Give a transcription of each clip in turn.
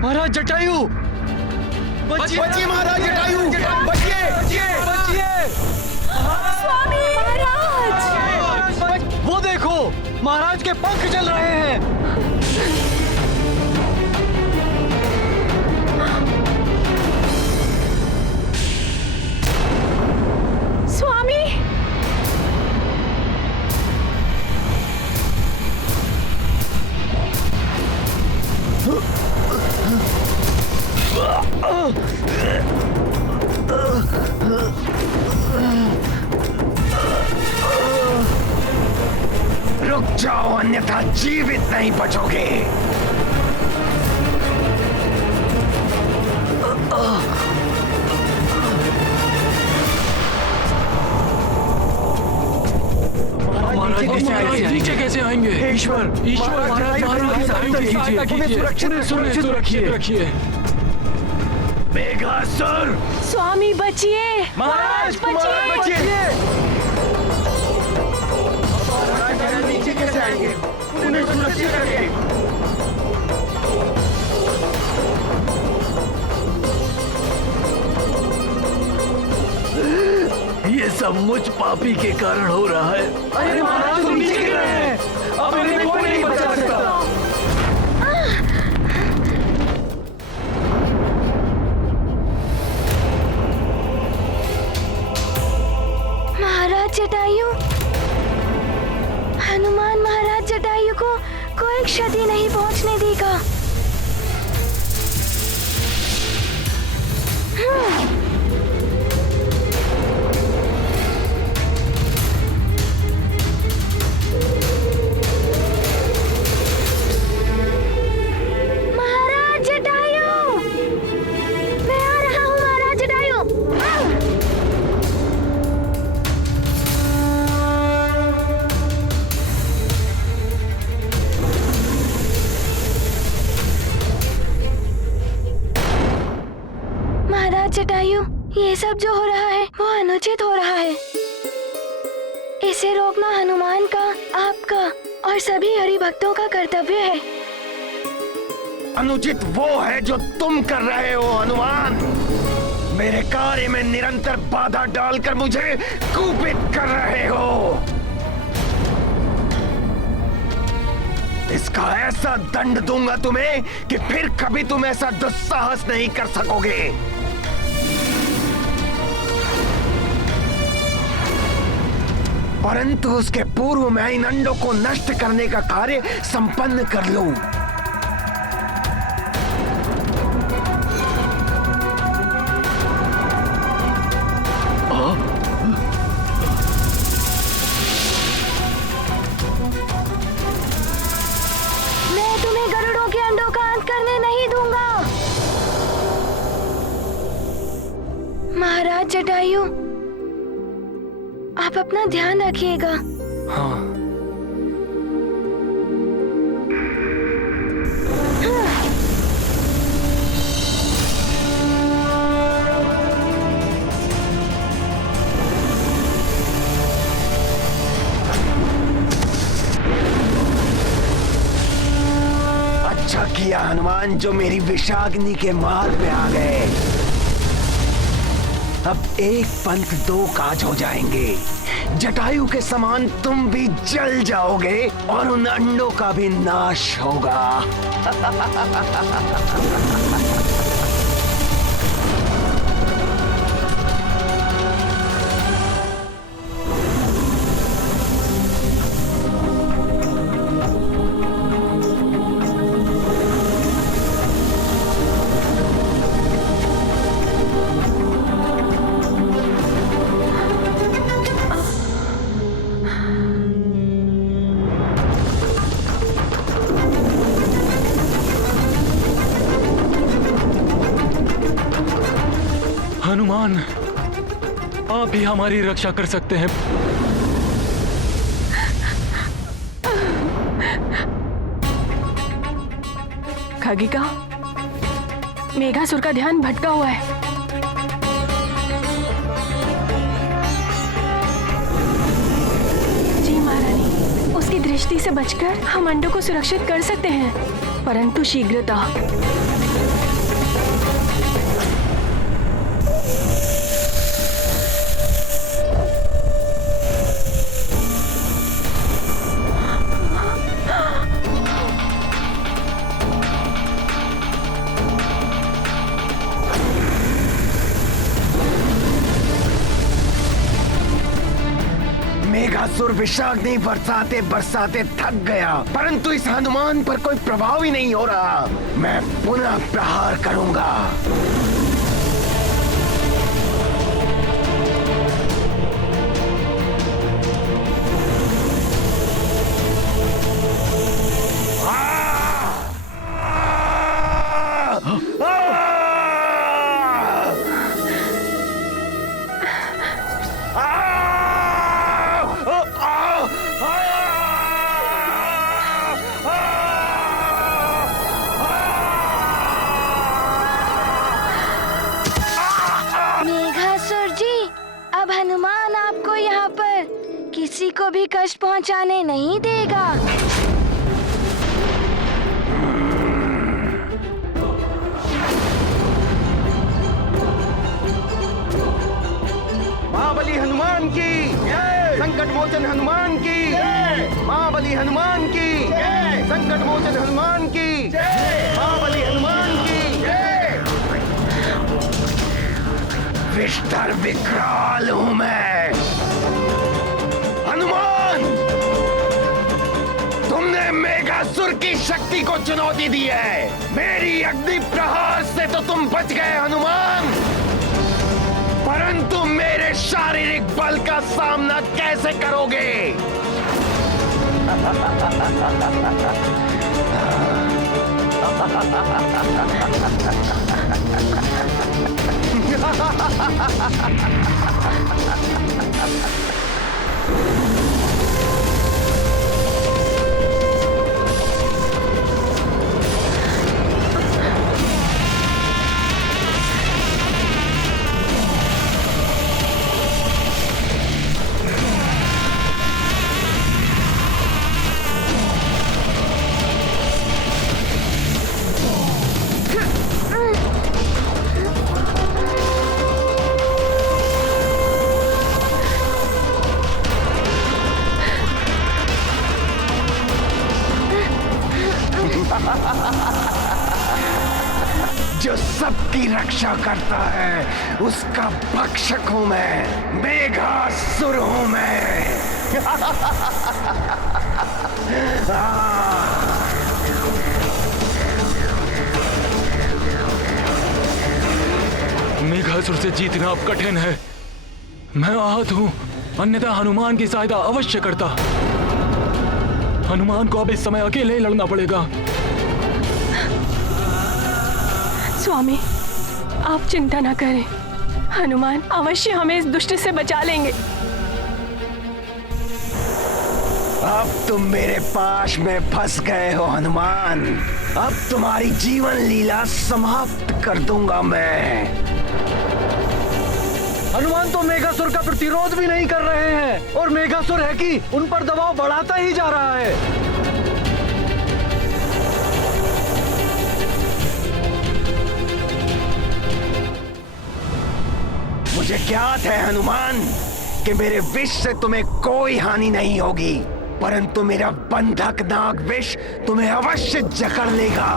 महाराज जटायु, बचिए महाराज जटायु, बचिए। स्वामी महाराज, वो देखो, महाराज के पंख चल रहे हैं। स्वामी, रुक जाओ, अन्यथा जीवित नहीं बचोगे। महाराज नीचे कैसे आएंगे? ईश्वर महाराज सुरक्षित रखिए। मेघासुर, स्वामी बचिए, महाराज बचिए। महाराज नीचे कैसे आएंगे? उन्हें सुरक्षित रखें। ये सब मुझ पापी के कारण हो रहा है। अरे महाराज तुम नीचे गिर रहे हैं, अब इन्हें कोई नहीं बचा सकता। महाराज जटायु, हनुमान महाराज जटायु को कोई क्षति नहीं पहुंचने देगा। महाराज जटायु, मैं आ रहा हूँ महाराज जटायु। महाराज जटायु, ये सब जो हो रहा है वो अनुचित हो रहा है। इसे रोकना हनुमान का, आपका और सभी हरि भक्तों का कर्तव्य है। अनुचित वो है जो तुम कर रहे हो हनुमान। मेरे कार्य में निरंतर बाधा डालकर मुझे कुपित कर रहे हो। इसका ऐसा दंड दूंगा तुम्हें कि फिर कभी तुम ऐसा दुस्साहस नहीं कर सकोगे। परंतु उसके पूर्व मैं इन अंडों को नष्ट करने का कार्य संपन्न कर लूं। मैं तुम्हें गरुड़ों के अंडों का अंत करने नहीं दूंगा। महाराज जटायु, आप अपना ध्यान रखिएगा। हाँ। अच्छा किया हनुमान जो मेरी विषाग्नि के मार्ग में आ गए। अब एक पंथ दो काज हो जाएंगे। जटायु के समान तुम भी जल जाओगे और उन अंडों का भी नाश होगा। हनुमान, आप ही हमारी रक्षा कर सकते हैं। खगिका, मेघासुर का ध्यान भटका हुआ है। जी महारानी, उसकी दृष्टि से बचकर हम अंडों को सुरक्षित कर सकते हैं, परंतु शीघ्रता। मेघासुर विषाग्नि बरसाते बरसाते थक गया, परंतु इस हनुमान पर कोई प्रभाव ही नहीं हो रहा। मैं पुनः प्रहार करूंगा। मेघासुर जी, अब हनुमान आपको यहाँ पर किसी को भी कष्ट पहुँचाने नहीं देगा। महाबली हनुमान की संकट मोचन हनुमान की महाबली हनुमान की संकट मोचन हनुमान की महाबली हनुमान की विष्टर विकराल हूं मैं। हनुमान, तुमने मेघासुर की शक्ति को चुनौती दी है। मेरी अग्नि प्रहार से तो तुम बच गए हनुमान, परंतु मेरे शारीरिक बल का सामना कैसे करोगे? जो सबकी रक्षा करता है उसका भक्षक हूं मैं। मेघासुर हूं मैं। मेघासुर से जीतना अब कठिन है। मैं आहत हूं, अन्यथा हनुमान की सहायता अवश्य करता। हनुमान को अब इस समय अकेले ही लड़ना पड़ेगा। स्वामी, आप चिंता न करें, हनुमान अवश्य हमें इस दुष्ट से बचा लेंगे। अब तुम मेरे पास में फंस गए हो हनुमान। अब तुम्हारी जीवन लीला समाप्त कर दूंगा मैं। हनुमान तो मेघासुर का प्रतिरोध भी नहीं कर रहे हैं और मेघासुर है कि उन पर दबाव बढ़ाता ही जा रहा है। मुझे ज्ञात है हनुमान कि मेरे विष से तुम्हें कोई हानि नहीं होगी, परंतु मेरा बंधक नाग विष तुम्हें अवश्य जकड़ लेगा।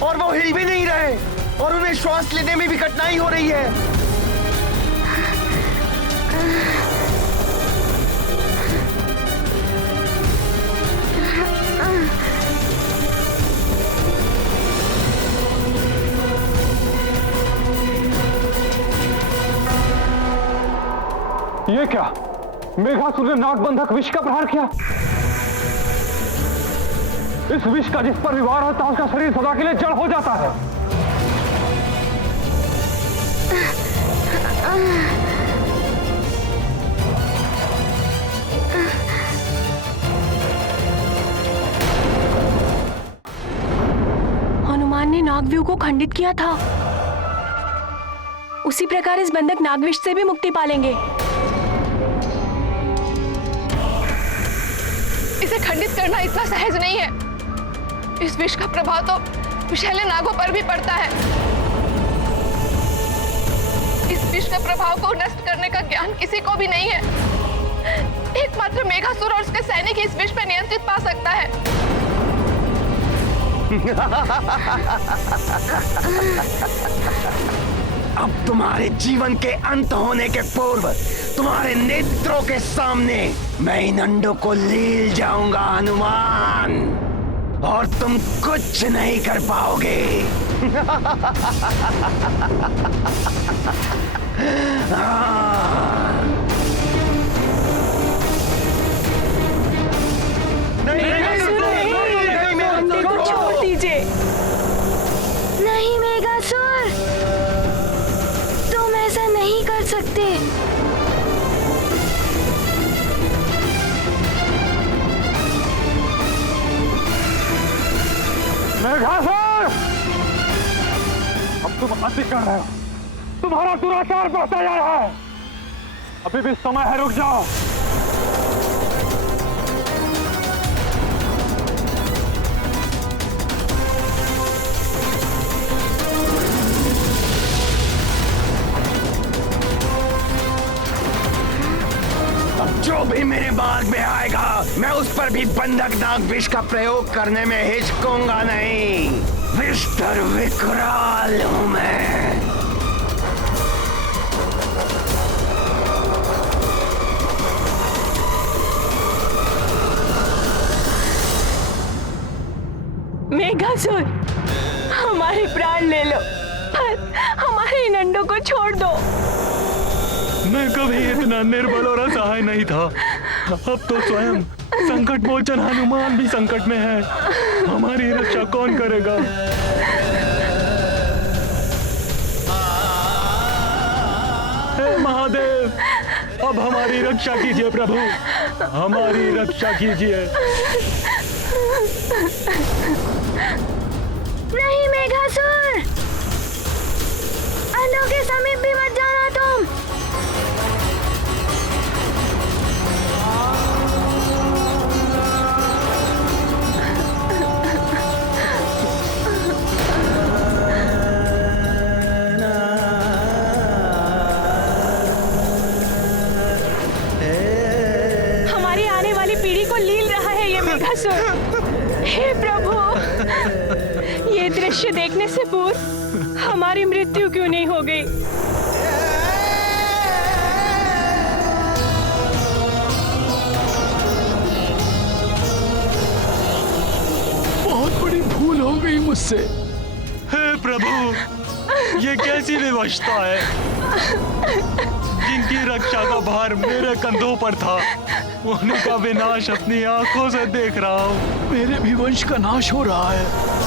और वो हिल भी नहीं रहे और उन्हें श्वास लेने में भी कठिनाई हो रही है। ये क्या? मेघासुर ने नागबंधक विष का प्रहार किया। इस विष का जिस पर भी वार होता है उसका शरीर सदा के लिए जड़ हो जाता है। हनुमान ने नागव्यूह को खंडित किया था, उसी प्रकार इस बंधक नागविष से भी मुक्ति पालेंगे। इसे खंडित करना इतना सहज नहीं है। इस विष का प्रभाव तो विषैले नागों पर भी पड़ता है। इस विष का प्रभाव को नष्ट करने का ज्ञान किसी को भी नहीं है। एकमात्र मेघासुर और उसके सैनिक इस विष पर नियंत्रित पा सकता है। अब तुम्हारे जीवन के अंत होने के पूर्व तुम्हारे नेत्रों के सामने मैं इन अंडों को लील जाऊंगा हनुमान, और तुम कुछ नहीं कर पाओगे। छोड़ दीजिए। नहीं मेघासुर, तुम ऐसा नहीं कर सकते। मेघासुर, अब तुम अति कर रहे हो। तुम्हारा दुराचार बढ़ता जा रहा है। अभी भी समय है, रुक जाओ। जो भी मेरे मार्ग में आएगा मैं उस पर भी बंधक नाग विष का प्रयोग करने में हिचकूंगा नहीं। विस्तर विकराल हूं मैं। मेघासुर, हमारे प्राण ले लो, पर हमारे इन अंडों को छोड़ दो। मैं कभी इतना निर्बल और असहाय नहीं था। अब तो स्वयं संकट मोचन हनुमान भी संकट में है। हमारी रक्षा कौन करेगा? हे महादेव, अब हमारी रक्षा कीजिए प्रभु, हमारी रक्षा कीजिए। नहीं मेघासुर, अंडों के समीप भी मत जाना तुम। हमारी आने वाली पीढ़ी को लील रहा है ये मेघासुर। हे प्रभु, ये दृश्य देखने से पूर्व हमारी मृत्यु क्यों नहीं हो गई? बहुत बड़ी भूल हो गई मुझसे। हे प्रभु, ये कैसी विवशता है? जिनकी रक्षा का भार मेरे कंधों पर था, उन्हीं का विनाश अपनी आंखों से देख रहा हूँ। मेरे भी वंश का नाश हो रहा है।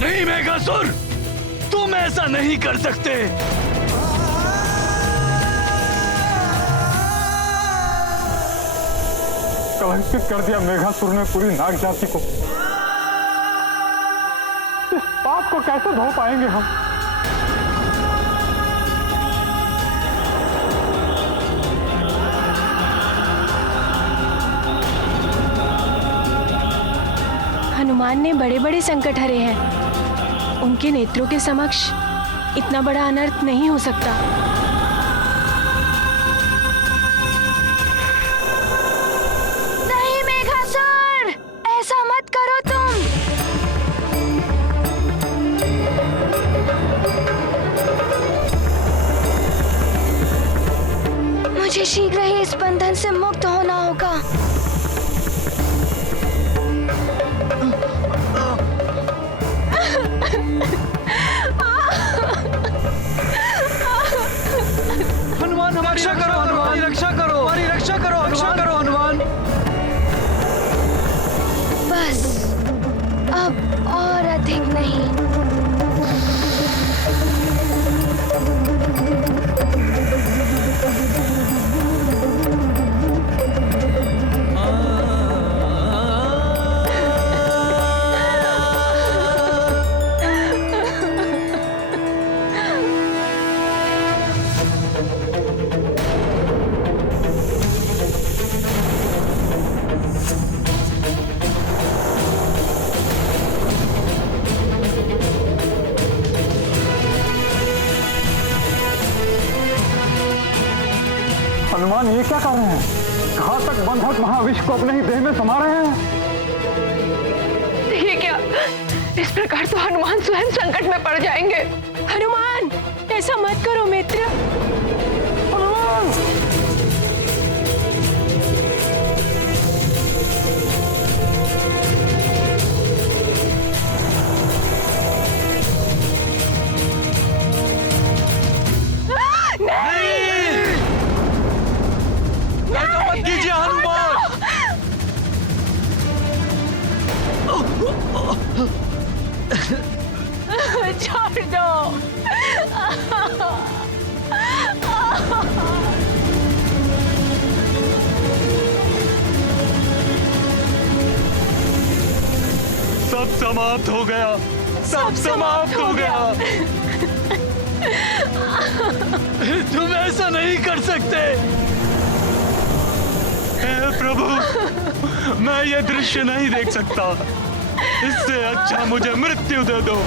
नहीं मेघासुर, तुम ऐसा नहीं कर सकते। कलंकित कर दिया मेघासुर ने पूरी नाग जाति को। इस पाप को कैसे धो पाएंगे हम? हनुमान ने बड़े बड़े संकट हरे हैं, उनके नेत्रों के समक्ष इतना बड़ा अनर्थ नहीं हो सकता। नहीं मेघासुर, ऐसा मत करो तुम। मुझे शीघ्र ही इस बंधन से मुक्त होना होगा। हनुमान हमारी रक्षा करो, हनुमान रक्षा करो, हमारी रक्षा करो, रक्षा करो हनुमान। बस अब और अधिक नहीं। हनुमान ये क्या कर रहे हैं? घातक बंधक महाविष को अपने ही देह में समा रहे हैं। ये क्या, इस प्रकार तो हनुमान स्वयं संकट में पड़ जाएंगे। हनुमान, ऐसा मत करो मित्र। हनुमान! ऐसा मत कीजिए हनुमान। छोड़ दो। सब समाप्त हो गया, सब समाप्त हो गया। तुम ऐसा नहीं कर सकते। हे प्रभु, मैं ये दृश्य नहीं देख सकता। इससे अच्छा मुझे मृत्यु दे दो।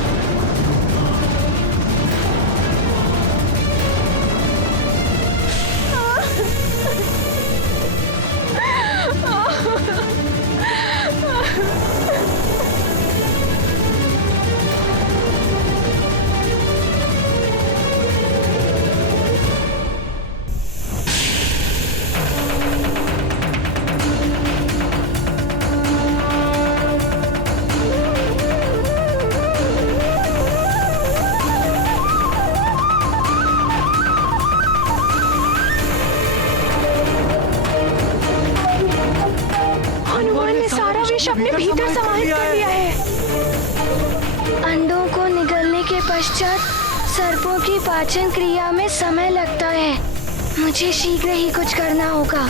अपने भीतर समाहित कर लिया है। अंडों को निगलने के पश्चात सर्पों की पाचन क्रिया में समय लगता है। मुझे शीघ्र ही कुछ करना होगा।